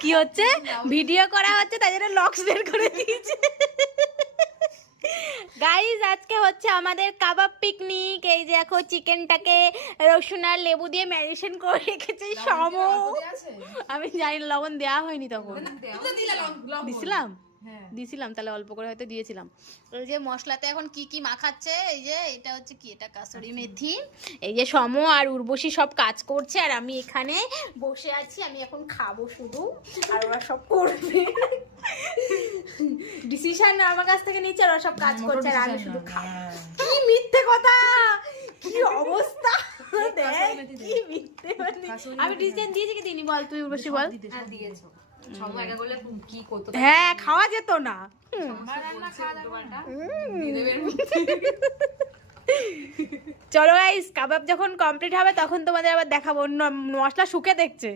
কি হচ্ছে, ভিডিও করা হচ্ছে তাই জন্য লক্স বের করে দিয়েছে। গাইজ আজকে হচ্ছে আমাদের কাবাব পিকনিক। এই যে দেখো চিকেনটাকে রসুন আর লেবু দিয়ে ম্যারিনেশন করে রেখেছে সম। আমি জানি না, লবণ দেওয়া হয়নি তখন। দিছিলাম দিছিলাম তাহলে অল্প করে হয়তো দিয়েছিলাম। এই যে মশলাতে এখন কি কি মাখাচ্ছে, এই যে এটা হচ্ছে কি, এটা কাসুরি মেথি। এই যে সম আর উর্বশী সব কাজ করছে আর আমি এখানে বসে আছি। আমি এখন খাবো শুধু, আর ওরা সব করবে। ডিসিশন আমার কাছ থেকে নিচ্ছে, ওরা সব কাজ করছে আর আমি শুধু খাবো। কি মিথ্যে কথা, কি অবস্থা। কি মিথ্যে কথা। আমি ডিসিশন দিয়েছি কি দিইনি বল, তুই উর্বশী বল। দিয়েছো কি করতে, হ্যাঁ খাওয়া যেত না। চলো গাইস, কাবাব যখন কমপ্লিট হবে তখন তোমাদের আবার দেখাবো। মশলা শুকে দেখছে।